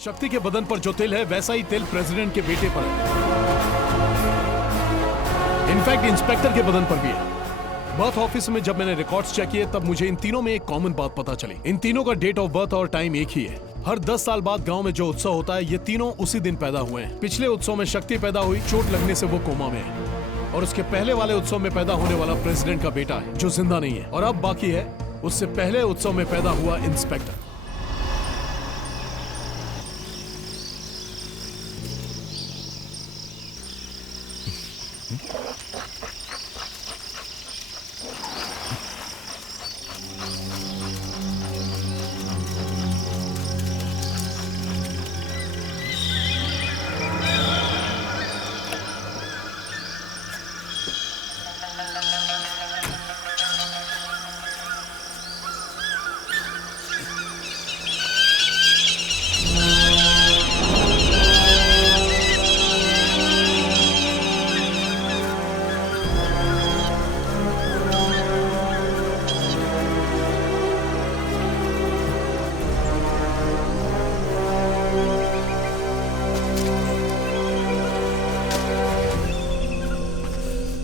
शक्ति के बदन पर जो तिल है वैसा ही तिल प्रेसिडेंट के बेटे पर है। इनफैक्ट इंस्पेक्टर के बदन पर भी है। बर्थ ऑफिस में जब मैंने रिकॉर्ड्स चेक किए तब मुझे इन तीनों में एक कॉमन बात पता चली। इन तीनों का डेट ऑफ बर्थ और टाइम एक ही है। हर 10 साल बाद गांव में जो उत्सव होता है ये तीनों उसी दिन पैदा हुए हैं। पिछले उत्सव में शक्ति पैदा हुई, चोट लगने से वो कोमा में है। और उसके पहले वाले उत्सव में पैदा होने वाला प्रेसिडेंट का बेटा है जो जिंदा नहीं है। और अब बाकी है उससे पहले उत्सव में पैदा हुआ इंस्पेक्टर।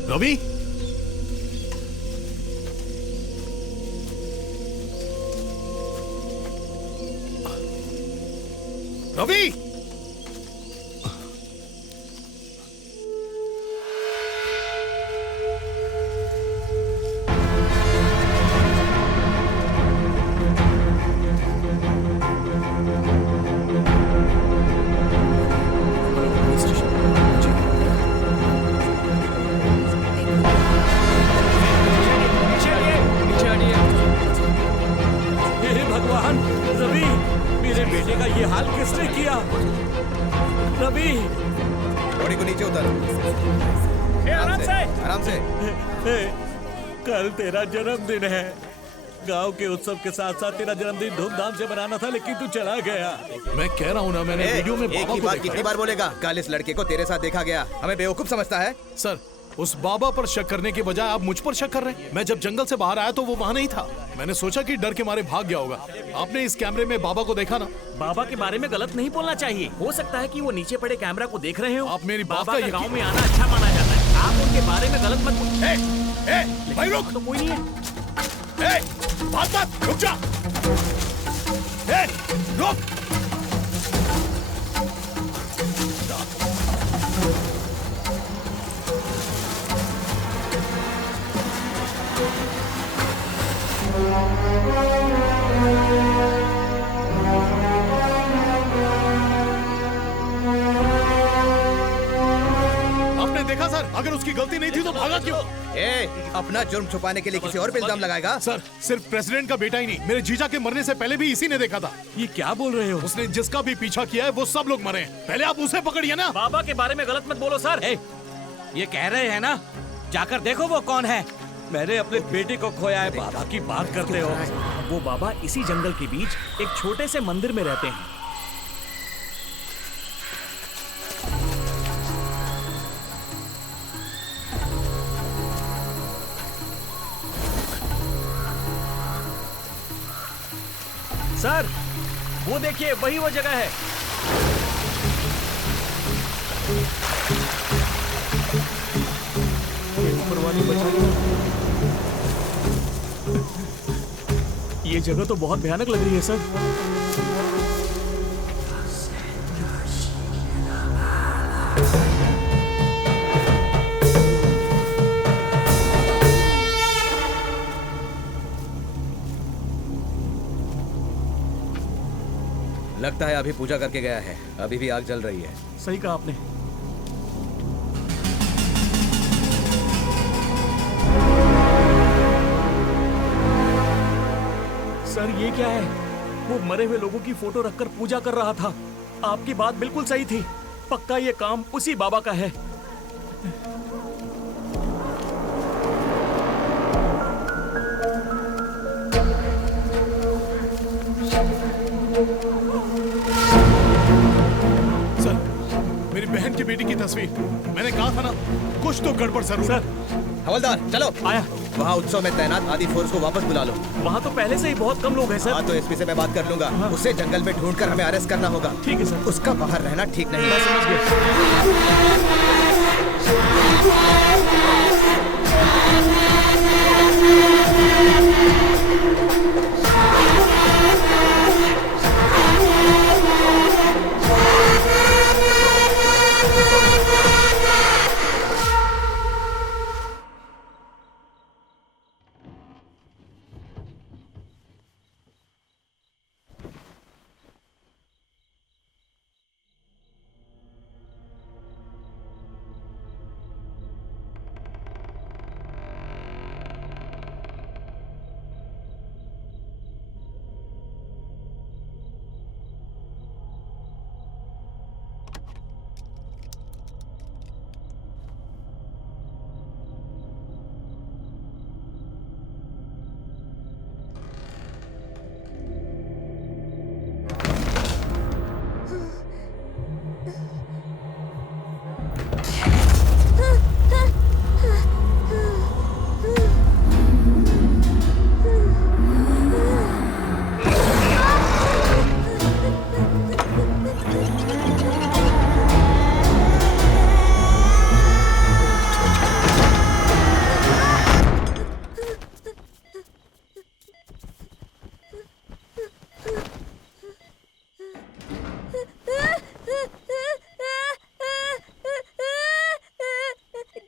रवि, रवि, कल तेरा जन्मदिन है। गांव के उत्सव के साथ साथ तेरा जन्मदिन धूमधाम से मनाना था, लेकिन तू चला गया। मैं कह रहा हूँ ना, मैंने वीडियो में एक ही बात कितनी बार बोलेगा? कल इस लड़के को तेरे साथ देखा गया, हमें बेवकूफ समझता है? सर, उस बाबा पर शक करने के बजाय आप मुझ पर शक कर रहे हैं। मैं जब जंगल से बाहर आया तो वो वहाँ नहीं था। मैंने सोचा कि डर के मारे भाग गया होगा। आपने इस कैमरे में बाबा को देखा ना? बाबा के बारे में गलत नहीं बोलना चाहिए। हो सकता है कि वो नीचे पड़े कैमरा को देख रहे हो। आप मेरी बात बाबा का गाँव में आना अच्छा माना जाता है। आप उनके बारे में गलत मत भाई रुक, तो कोई नहीं है। बात रुक जा। रुक। आपने देखा सर, अगर उसकी गलती नहीं थी तो भागा क्यों? अपना जुर्म छुपाने के लिए किसी और पे इल्जाम लगाएगा? सर, सिर्फ प्रेसिडेंट का बेटा ही नहीं, मेरे जीजा के मरने से पहले भी इसी ने देखा था। ये क्या बोल रहे हो? उसने जिसका भी पीछा किया है वो सब लोग मरे हैं। पहले आप उसे पकड़िए ना। बाबा के बारे में गलत मत बोलो सर। ये कह रहे हैं ना, जाकर देखो वो कौन है। मैंने अपने बेटे को खोया है, बाबा की बात करते हो। वो बाबा इसी जंगल के बीच एक छोटे से मंदिर में रहते हैं। सर, वो देखिए, वही वो जगह है। ऊपर वाली ये जगह तो बहुत भयानक लग रही है सर। लगता है अभी पूजा करके गया है। अभी भी आग जल रही है। सही कहा आपने। सर, ये क्या है? वो मरे हुए लोगों की फोटो रखकर पूजा कर रहा था। आपकी बात बिल्कुल सही थी। पक्का ये काम उसी बाबा का है। मेरी बहन की बेटी की तस्वीर। मैंने कहा था ना, कुछ तो गड़बड़ जरूर। सर, हवलदार चलो। आया। वहाँ उत्सव में तैनात आदि फोर्स को वापस बुला लो। वहाँ तो पहले से ही बहुत कम लोग हैं सर। हाँ तो एसपी से मैं बात कर लूंगा। उसे जंगल में ढूंढकर हमें अरेस्ट करना होगा। ठीक है सर। उसका बाहर रहना ठीक नहीं मैं है। समझ गया।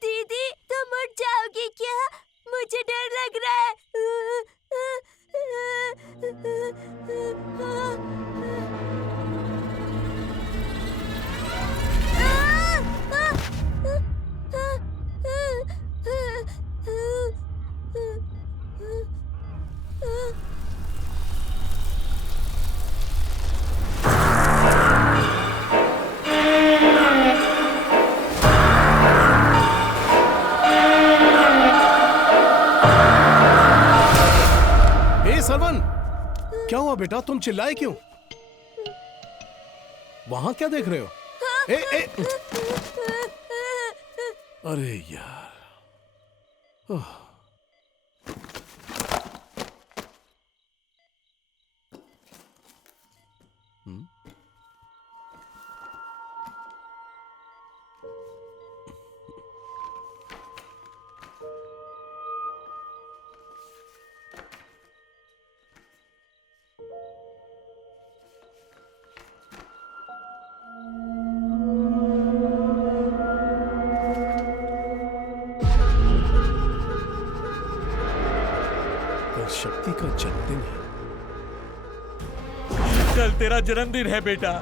दीदी तुम उठ जाओगी क्या? मुझे डर लग रहा है। सरवन, क्या हुआ बेटा? तुम चिल्लाए क्यों? वहां क्या देख रहे हो? ए, अरे यार। ओह। शक्ति का जन्मदिन है। कल तेरा जन्मदिन है बेटा।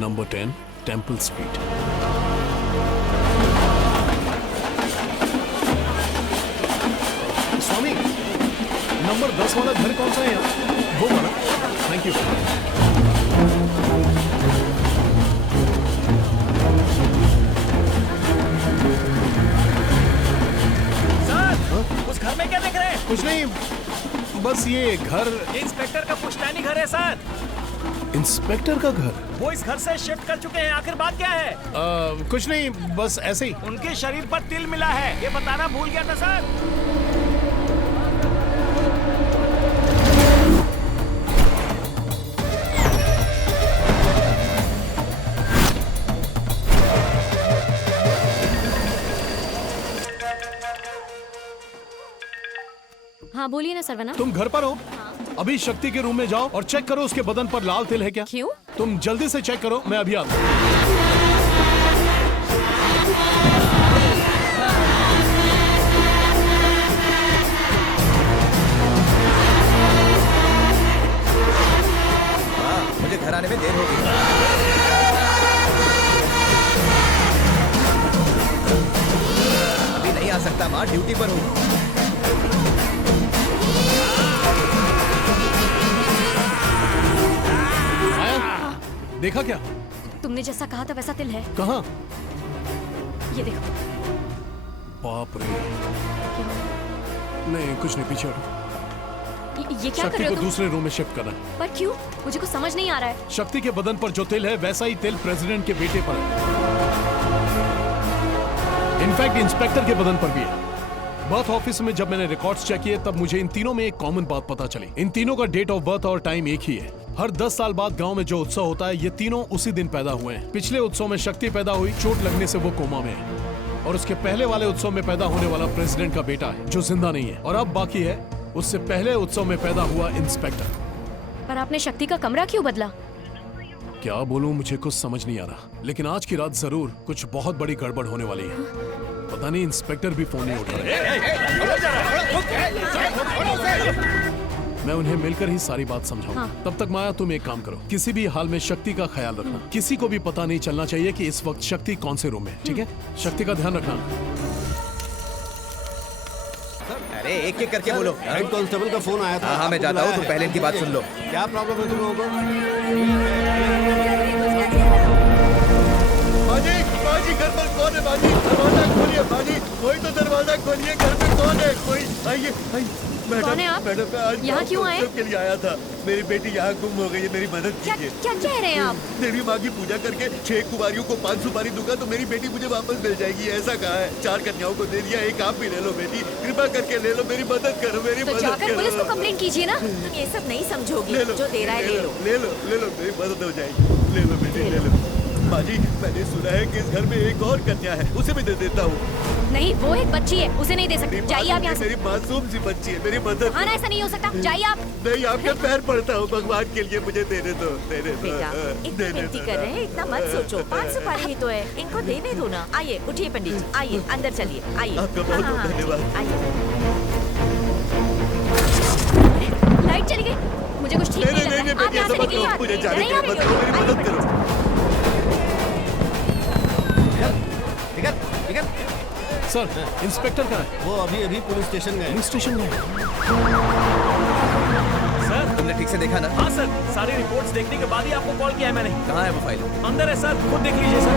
Number 10 temple street. Swami, number 10 वाला घर कौन सा है यहाँ? वो वाला। Thank you. घर में क्या देख रहे हैं? कुछ नहीं, बस ये घर। ये इंस्पेक्टर का पुश्तैनी घर है सर। इंस्पेक्टर का घर? वो इस घर से शिफ्ट कर चुके हैं। आखिर बात क्या है? कुछ नहीं, बस ऐसे ही। उनके शरीर पर तिल मिला है, ये बताना भूल गया था सर। हाँ बोलिए ना सरवना। तुम घर पर हो? अभी शक्ति के रूम में जाओ और चेक करो उसके बदन पर लाल तिल है क्या। क्यों? तुम जल्दी से चेक करो, मैं अभी आता हूँ। हाँ, मुझे घर आने में देर होगी। अभी नहीं आ सकता माँ, ड्यूटी पर हूँ। आया? देखा क्या? तुमने जैसा कहा था वैसा तिल है। कहाँ? ये देखो। बाप रे। नहीं, कुछ नहीं, पीछे हटो। ये क्या कर शक्ति रहे को हो तुम? दूसरे रूम में शिफ्ट करना है। पर क्यों? मुझे कुछ समझ नहीं आ रहा है। शक्ति के बदन पर जो तिल है वैसा ही तिल प्रेसिडेंट के बेटे पर है। इनफैक्ट इंस्पेक्टर के बदन पर भी है। बर्थ ऑफिस में जब मैंने रिकॉर्ड्स चेक किए तब मुझे इन तीनों में एक कॉमन बात पता चली। इन तीनों का डेट ऑफ बर्थ और टाइम एक ही है। हर 10 साल बाद गांव में जो उत्सव होता है ये तीनों उसी दिन पैदा हुए हैं। पिछले उत्सव में शक्ति पैदा हुई, चोट लगने से वो कोमा में है। और उसके पहले वाले उत्सव में पैदा होने वाला प्रेसिडेंट का बेटा है जो जिंदा नहीं है। और अब बाकी है उससे पहले उत्सव में पैदा हुआ इंस्पेक्टर। पर आपने शक्ति का कमरा क्यों बदला? क्या बोलूं, मुझे कुछ समझ नहीं आ रहा। लेकिन आज की रात जरूर कुछ बहुत बड़ी गड़बड़ होने वाली है। पता नहीं इंस्पेक्टर भी फोन नहीं उठा रहे। मैं उन्हें मिलकर ही सारी बात समझाऊंगा। हाँ। तब तक माया तुम एक काम करो, किसी भी हाल में शक्ति का ख्याल रखना। किसी को भी पता नहीं चलना चाहिए कि इस वक्त शक्ति कौन से रूम में है, ठीक है? शक्ति का ध्यान रखना। अरे एक एक करके बोलो। हेड कांस्टेबल का फोन आया था। हाँ, मैं जाता हूँ, तुम पहले इनकी बात सुन लो। क्या प्रॉब्लम है तुम लोगों को? बाजी घर पर कौन है? बाजी दरवाजा खोलिए। बाजी कोई तो दरवाजा खोलिए, घर में कौन है? कोई आइए आइए। कौन है आप? मैडम, मैं आज यहाँ क्यों आए? के लिए आया था। मेरी बेटी यहाँ गुम हो गई है, मेरी मदद क्या कीजिए। क्या कह रहे हैं आप? देवी माँ की पूजा करके 6 कुमारियों को 5 सुपारी दूंगा तो मेरी बेटी मुझे वापस मिल जाएगी, ऐसा कहा है। 4 कन्याओं को दे दिया, एक आप भी ले लो बेटी, कृपा करके ले लो, मेरी मदद करो, मेरी तो मदद जाकर पुलिस को करो। कंप्लेंट कीजिए ना। तुम ये सब नहीं समझोगी। ले लो, जो दे रहा है ले लो। ले लो, ले लो, मेरी मदद हो जाएगी। ले लो बेटी, ले लो। बाजी, मैंने सुना है कि इस घर में एक और कन्या है, उसे भी दे देता हूँ। नहीं, वो एक बच्ची है, उसे नहीं दे सकते। जाइए आप यहाँ से। मेरी मासूम सी बच्ची है, मेरी मदद। हाँ ना, ऐसा नहीं हो सकता। जाइए आप। नहीं, आपके पैर पड़ता हूँ, भगवान के लिए मुझे देने दो, देने दो। बेटा इतना विनती कर रहे हैं, इतना मत सोचो। 5 सुपारी ही तो है, इनको देने दो ना। आइए उठिए पंडित जी, आइए अंदर चलिए, आइए। आपका बहुत हाँ, हाँ, धन्यवाद। आइए। लाइट चली गई। मुझे कुछ ठीक नहीं, नहीं नहीं, लग नहीं, रहा। आप बेटी, यहाँ ऐसा से मत निकलिए। करो, मुझे जाने नहीं, के आप मत निकलो। करो, मेरी मदद करो। सर, इंस्पेक्टर कहाँ है? वो अभी अभी पुलिस स्टेशन गए। पुलिस स्टेशन में है। सर, तुमने ठीक से देखा ना? हाँ सर, सारी रिपोर्ट्स देखने के बाद ही आपको कॉल किया है मैंने। कहाँ है वो फाइल? अंदर है सर, खुद देख लीजिए सर।